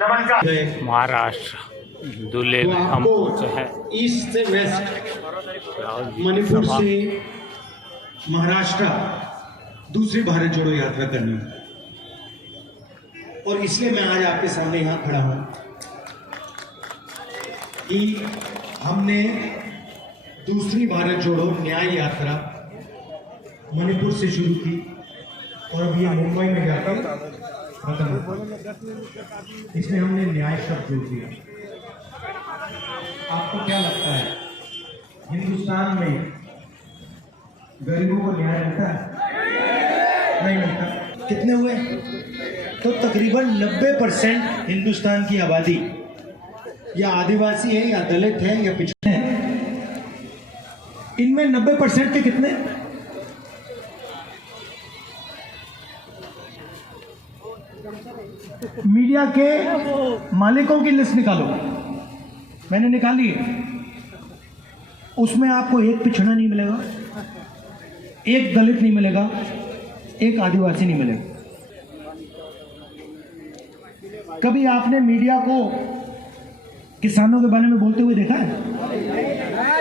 महाराष्ट्र दूल्हे में हम पहुंचे हैं। ईस्ट से वेस्ट, मणिपुर से महाराष्ट्र दूसरी भारत जोड़ो यात्रा करनी है, और इसलिए मैं आज आपके सामने यहाँ खड़ा हूँ कि हमने दूसरी भारत जोड़ो न्याय यात्रा मणिपुर से शुरू की और अब ये मुंबई में जाकर खत्म हुआ। इसमें हमने न्याय शब्द जोड़ दिया। आपको क्या लगता है हिंदुस्तान में गरीबों को न्याय मिलता है? नहीं मिलता। कितने हुए? तो तकरीबन 90% हिंदुस्तान की आबादी या आदिवासी है या दलित है या पिछड़े हैं। इनमें 90% के कितने? मीडिया के मालिकों की लिस्ट निकालो, मैंने निकाली है। उसमें आपको एक पिछड़ा नहीं मिलेगा, एक दलित नहीं मिलेगा, एक आदिवासी नहीं मिलेगा। कभी आपने मीडिया को किसानों के बारे में बोलते हुए देखा है?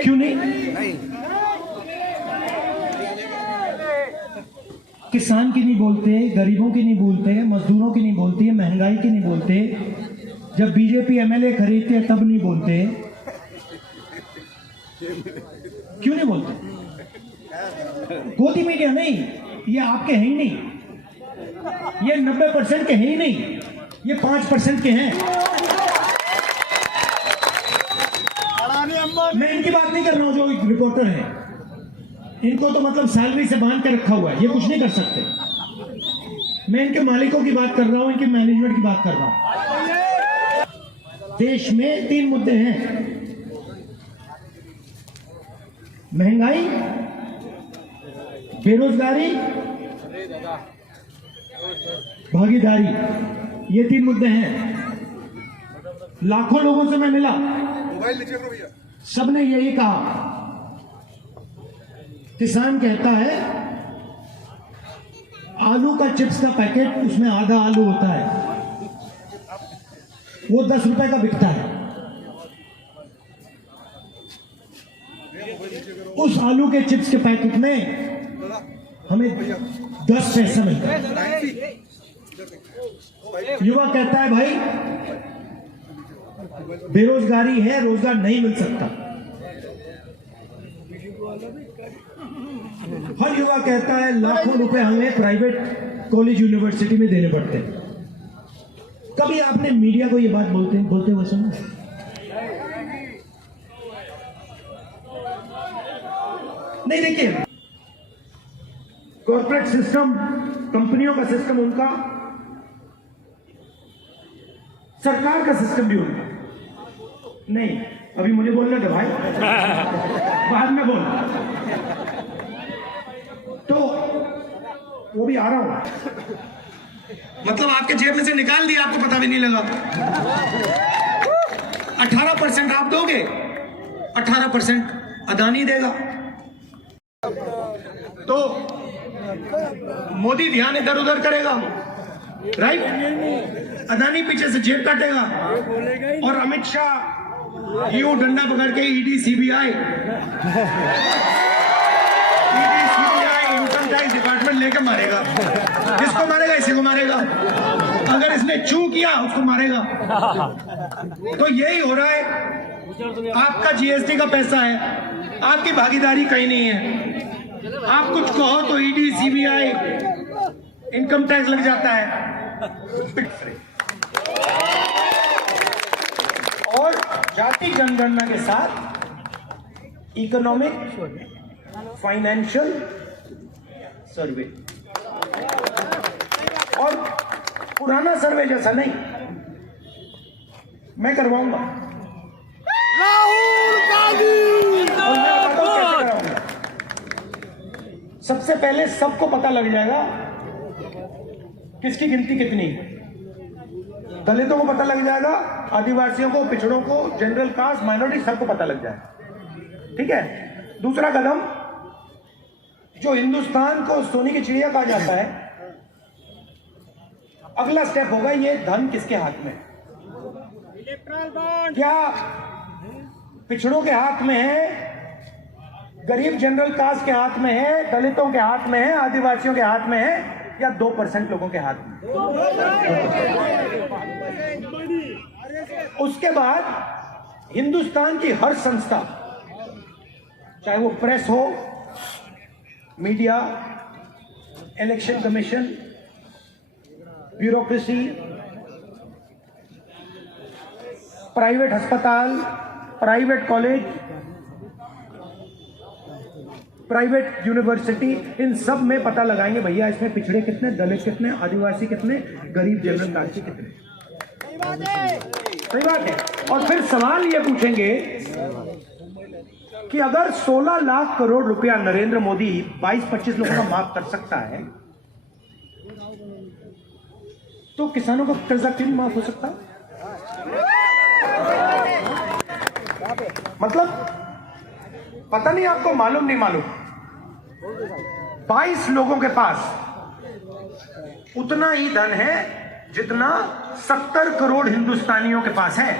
क्यों नहीं? किसान की नहीं बोलते, गरीबों की नहीं बोलते, मजदूरों की नहीं बोलते, महंगाई की नहीं बोलते। जब बीजेपी एमएलए खरीदते हैं तब नहीं बोलते। क्यों नहीं बोलते? गोदी मीडिया नहीं, ये आपके हैं ही नहीं, ये 90% के हैं ही नहीं, ये 5% के हैं। मैं इनकी बात नहीं कर रहा हूं जो रिपोर्टर हैं, इनको तो मतलब सैलरी से बांध के रखा हुआ है, ये कुछ नहीं कर सकते। मैं इनके मालिकों की बात कर रहा हूं, इनके मैनेजमेंट की बात कर रहा हूं। देश में 3 मुद्दे हैं: महंगाई, बेरोजगारी, भागीदारी। ये 3 मुद्दे हैं। लाखों लोगों से मैं मिला, सबने यही कहा। किसान कहता है आलू का चिप्स का पैकेट, उसमें आधा आलू होता है, वो 10 रुपए का बिकता है। उस आलू के चिप्स के पैकेट में हमें 10 पैसा मिलता है। युवा कहता है भाई बेरोजगारी है, रोजगार नहीं मिल सकता। हर युवा कहता है लाखों रुपए हमें प्राइवेट कॉलेज यूनिवर्सिटी में देने पड़ते हैं। कभी आपने मीडिया को ये बात बोलते हुए सुना? नहीं। देखिए, कॉर्पोरेट सिस्टम, कंपनियों का सिस्टम उनका, सरकार का सिस्टम भी उनका। नहीं, अभी मुझे बोलने दो भाई, बाद में बोल। तो वो भी आ रहा हूं, मतलब आपके जेब में से निकाल दिया, आपको पता भी नहीं लगा। 18% आप दोगे, 18% अदानी देगा। तो मोदी ध्यान इधर उधर करेगा, राइट? अदानी पीछे से जेब काटेगा, और अमित शाह यूं डंडा पकड़ के ED CBI income tax department लेके मारेगा। किसको मारेगा? इसी को मारेगा। अगर इसने चू किया उसको मारेगा। तो यही हो रहा है। आपका जीएसटी का पैसा है, आपकी भागीदारी कहीं नहीं है। आप कुछ कहो तो ईडी सीबीआई इनकम टैक्स लग जाता है। और जाति जनगणना के साथ इकोनॉमिक फाइनेंशियल सर्वे, और पुराना सर्वे जैसा नहीं, मैं करवाऊंगा। राहुल गांधी। सबसे पहले सबको पता लग जाएगा किसकी गिनती कितनी है। दलितों को पता लग जाएगा, आदिवासियों को, पिछड़ों को, जनरल कास्ट, माइनॉरिटी, सबको पता लग जाएगा। ठीक है। दूसरा कदम, जो हिंदुस्तान को सोने की चिड़िया कहा जाता है, अगला स्टेप होगा ये धन किसके हाथ में। क्या पिछड़ों के हाथ में है, गरीब जनरल कास्ट के हाथ में है, दलितों के हाथ में है, आदिवासियों के हाथ में है, या 2% लोगों के हाथ में? उसके बाद हिंदुस्तान की हर संस्था, चाहे वो प्रेस हो, media, election commission, bureaucracy, private अस्पताल, प्राइवेट कॉलेज, प्राइवेट यूनिवर्सिटी, इन सब में पता लगाएंगे भैया इसमें पिछड़े कितने, दलित कितने, आदिवासी कितने, गरीब जनरल कास्ट कितने। सही बात है। और फिर सवाल ये पूछेंगे कि अगर 16 लाख करोड़ रुपया नरेंद्र मोदी 22-25 लोगों का माफ कर सकता है, तो किसानों का कर्जा क्यों नहीं माफ हो सकता? मतलब पता नहीं, आपको मालूम नहीं मालूम, 22 लोगों के पास उतना ही धन है जितना 70 करोड़ हिंदुस्तानियों के पास है।